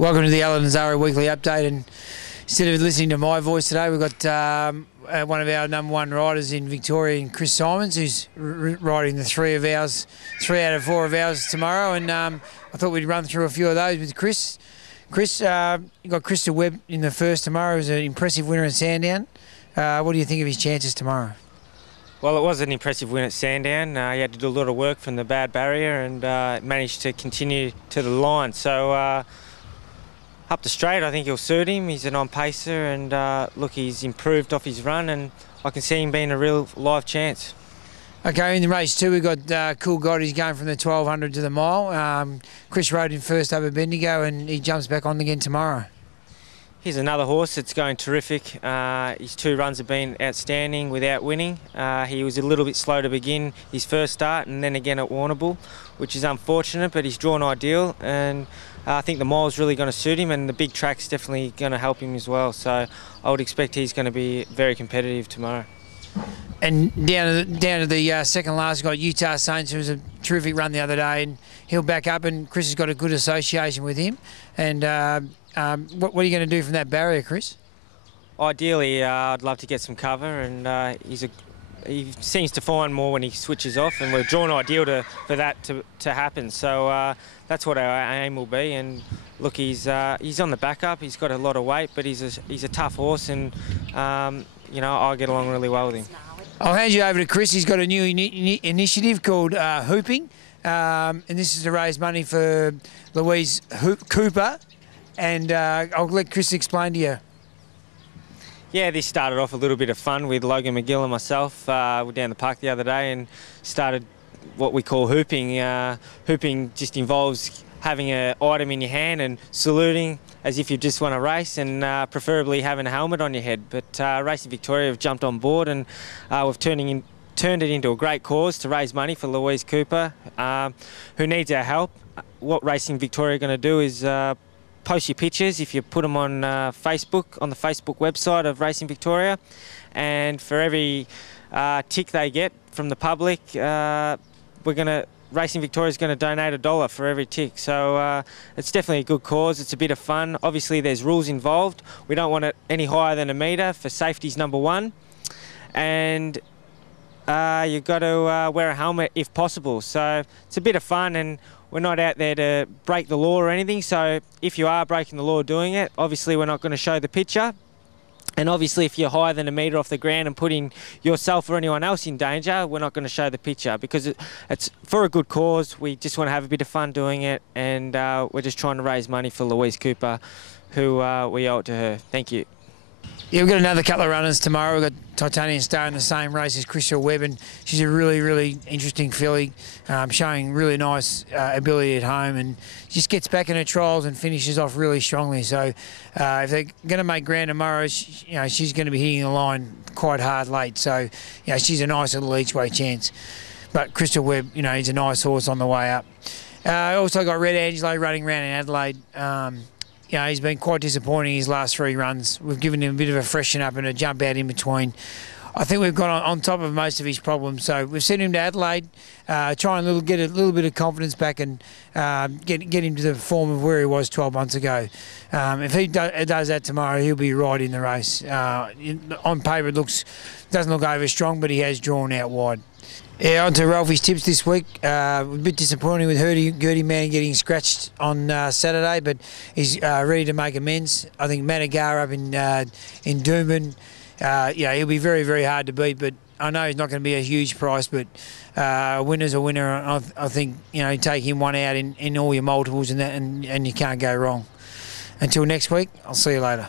Welcome to the Simon Zahra Weekly Update, and instead of listening to my voice today, we've got one of our number one riders in Victorian, Chris Symons, who's riding the three out of four of ours tomorrow, and I thought we'd run through a few of those with Chris. Chris, you got Crystal Webb in the first tomorrow. He was an impressive winner at Sandown. What do you think of his chances tomorrow? Well, it was an impressive win at Sandown. He had to do a lot of work from the bad barrier and managed to continue to the line. So up the straight, I think he'll suit him. He's an on-pacer and look, he's improved off his run, and I can see him being a real live chance. Okay, in the race two, we've got Cool God. He's going from the 1200 to the mile. Chris rode in first over Bendigo, and he jumps back on again tomorrow. Here's another horse that's going terrific. His two runs have been outstanding without winning. He was a little bit slow to begin his first start and then again at Warrnambool, which is unfortunate, but he's drawn ideal, and I think the mile's really going to suit him, and the big track's definitely going to help him as well. So I would expect he's going to be very competitive tomorrow. And down to the second last, we've got Utah Saints, who was a terrific run the other day, and he'll back up, and Chris has got a good association with him. And what are you going to do from that barrier, Chris? Ideally, I'd love to get some cover, and he seems to find more when he switches off, and we've drawn ideal for that to happen. So that's what our aim will be. And look, he's on the backup. He's got a lot of weight, but he's a tough horse, and you know, I get along really well with him. I'll hand you over to Chris. He's got a new initiative called Hooping, and this is to raise money for Louise Cooper. And I'll let Chris explain to you. Yeah, this started off a little bit of fun with Logan McGill and myself. We were down the park the other day and started what we call hooping. Hooping just involves having an item in your hand and saluting as if you just want to race, and preferably having a helmet on your head. But Racing Victoria have jumped on board, and we've turned it into a great cause to raise money for Louise Cooper, who needs our help. What Racing Victoria are going to do is post your pictures if you put them on Facebook, on the Facebook website of Racing Victoria, and for every tick they get from the public, Racing Victoria is going to donate $1 for every tick. So it's definitely a good cause. It's a bit of fun. Obviously, there's rules involved. We don't want it any higher than a metre for safety's number one, and you've got to wear a helmet if possible. So it's a bit of fun, and we're not out there to break the law or anything. So if you are breaking the law doing it, obviously we're not going to show the picture. And obviously if you're higher than a metre off the ground and putting yourself or anyone else in danger, we're not going to show the picture, because it's for a good cause. We just want to have a bit of fun doing it, and we're just trying to raise money for Louise Cooper, who we owe it to her. Thank you. Yeah, we've got another couple of runners tomorrow. We've got Titanian Star in the same race as Crystal Webb, and she's a really, really interesting filly, showing really nice ability at home, and just gets back in her trials and finishes off really strongly. So if they're going to make ground tomorrow, she's going to be hitting the line quite hard late. So she's a nice little each-way chance. But Crystal Webb, he's a nice horse on the way up. Also got Red Angelo running around in Adelaide. He's been quite disappointing his last three runs. We've given him a bit of a freshen up and a jump out in between. I think we've gone on top of most of his problems. So we've sent him to Adelaide, try and get a little bit of confidence back, and get him to the form of where he was 12 months ago. If he does that tomorrow, he'll be right in the race. On paper, it doesn't look over strong, but he has drawn out wide. Yeah, on to Ralphy's tips this week. A bit disappointing with Gertie Man getting scratched on Saturday, but he's ready to make amends. I think Madagar up in Doomben, he'll be very, very hard to beat, but I know he's not going to be a huge price, but a winner's a winner. I think, take him one out in all your multiples and you can't go wrong. Until next week, I'll see you later.